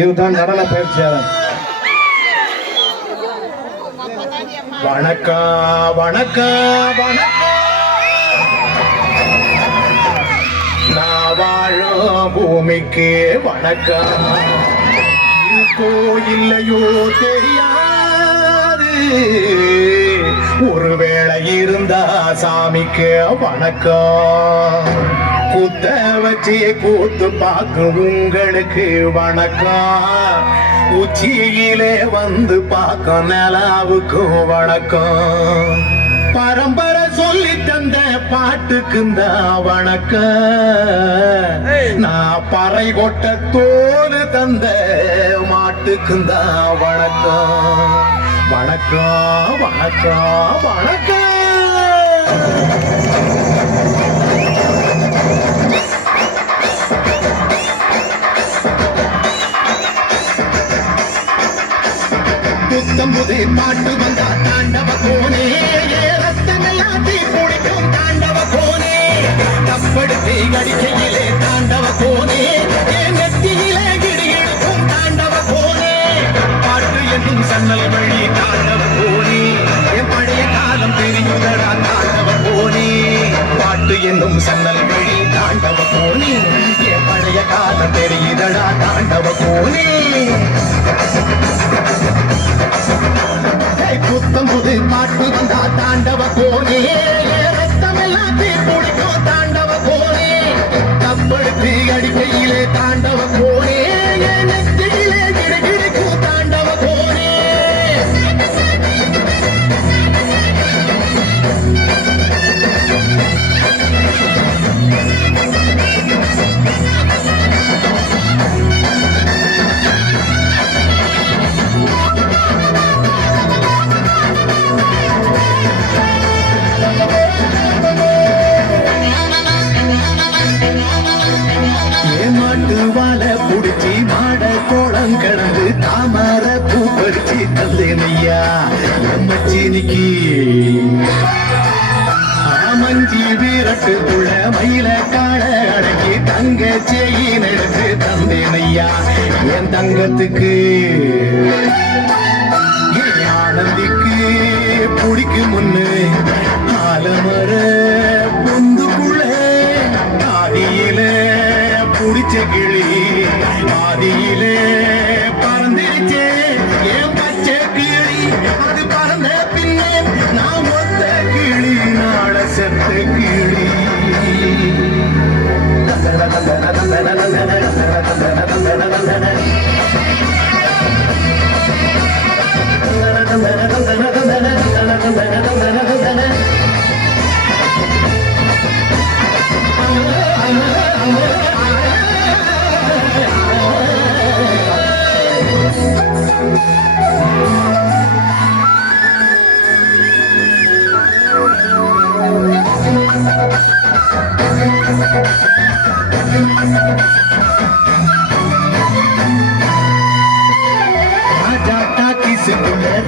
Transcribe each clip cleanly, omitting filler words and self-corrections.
இதுதான் நடன பயிற்சியாளர். வணக்கம் வணக்கம் வணக்கம். நான் வாழும் பூமிக்கு வணக்கம். இருக்கோ இல்லையோ தெரியாது, ஒருவேளை இருந்தா சாமிக்கு வணக்கம். குத்த வச்சு கூத்து பார்க்கும் உங்களுக்கு வணக்கம். உச்சியிலே வந்து பார்க்க நிலாவுக்கும் வணக்கம். பரம்பரை சொல்லி தந்த பாட்டுக்குந்தா வணக்கம். நான் பறை கொட்ட தோல் தந்த மாட்டுக்குந்தா வணக்கம். வணக்கம் வணக்கம் வணக்கம். புத்தம்புது பாட்டு வந்தா தாண்டவ கோனே, ரத்தமெல்லாம் தீ குடிக்கும் தாண்டவ கோனே. தப்படுத்தி அடிக்கையிலே தாண்டவ கோனே, என் நெத்தியிலே கிடிகிடுக்கும் தாண்டவ கோனே. பாட்டு என்னும் சன்னல் வழி தாண்டவ கோனே, என் பழைய காலம் தெரியுதடா தாண்டவ கோனே. பாட்டு என்னும் சன்னல் வழி தாண்டவ கோனே, என் பழைய காலம் தெரியுதடா தாண்டவ கோனே. புத்தம் புது பாட்டு வந்தா தாண்டவ கோனே, ரத்தமெல்லாம் தீ குடிக்கும் தாண்டவ கோனே. தப்படுத்தி அடிக்கையிலே தாண்டவ கோனே, நெத்தியிலே கிடுகிடுக்கும் தாண்டவ கோனே. புடிச்சி மாட கோலம் கடந்து தாமர பூ பறிச்சு தந்தேனையா எம்மச்சினிக்கு. மஞ்சி வீரட்டுக்குள்ள மயில காட அடக்கி தங்க செயின் எடுத்து தந்தேனையா என் தங்கத்துக்கு. ஆனந்திக்கு புடிக்கு முன்னு ஆலமர பொந்துக்குள்ள ஆதியில புடிச்ச கிளி ஆதியிலே பறந்துருச்சே என் பச்சை கிளி. அது பறந்த பின்னே நான் மொத்த கிளி நாட செத்த கிளி.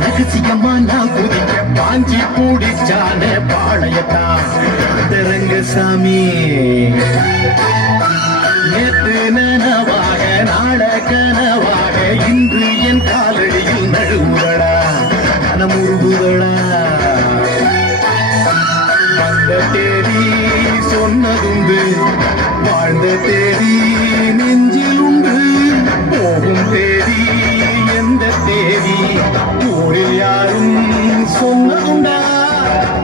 ரகசியமா நான் குதிக்க பாஞ்சி பூடிச்சான பாளையத்தான் ரங்கசாமி. நேற்று நனவாக நாட கனவாக இன்று என் காலடியில் நழுவுதடா கனமுருகுதடா. வந்த தேதி சொன்னதுண்டு, வாழ்ந்த தேதி நெஞ்சில் உண்டு. போகும் தேதி எந்த தேதி ஊரில் யாரும் சொன்னதுண்டா.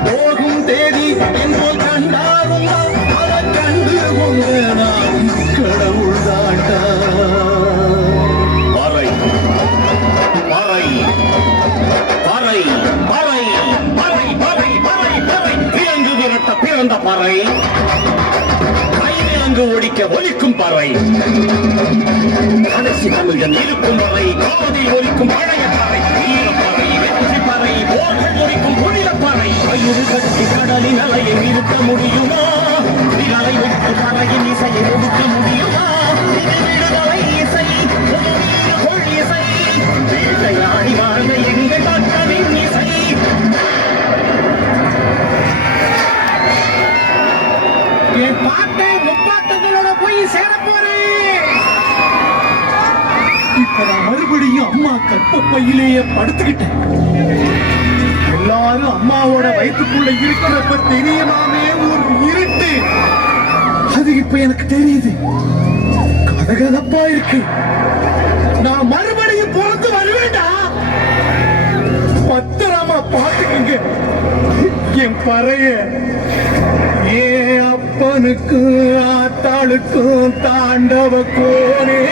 போகும் தேதி என்போல் கண்டாரும் அதை கண்டு கொண்ட நாம் கடவுள் தாண்டா. பறை பறை பறை பறை பறை பறை பறை பறை விலங்கு விரட்ட பிறந்த பறை, கைவிலங்கு ஒழிக்க ஒலிக்கும் பறை. கடைசி தமிழன் இருக்கும் பறை, காதில் ஒலிக்கும் பழைய பறை. வீரப்பறை வெற்றி பறை, போர்கள் ஒலிக்கும் புனித பறை. கயிறு கட்டி கடலின் அலையை நிறுத்த முடியுமா? விரலை விட்டு பறையின் இசையை ஒடுக்க முடியுமா? விடுதலை இசை கொள் இசை, வேட்டையாடி வாழ்ந்த எங்கள் மக்களின் இசை. என் பாட்டை முப்பாட்டங்களோட போய் சேர போறேன். அம்மா கற்பப்பையிலேயே படுத்துக்கிட்டேன். எல்லாரும் அம்மாவோட வயிற்றுக்குள்ள இருக்கிறப்ப தெரியுமாமே ஒரு இருட்டு. அது இப்ப எனக்கு தெரியுது. கதகதப்பா இருக்கு. நான் மறுபடியும் பிறந்து வருவேண்டா. பத்திரமா பாத்துக்கங்க என் பறைய. ஏன் அப்பனுக்கும் ஆத்தாளுக்கும் தாண்டவ கோனே.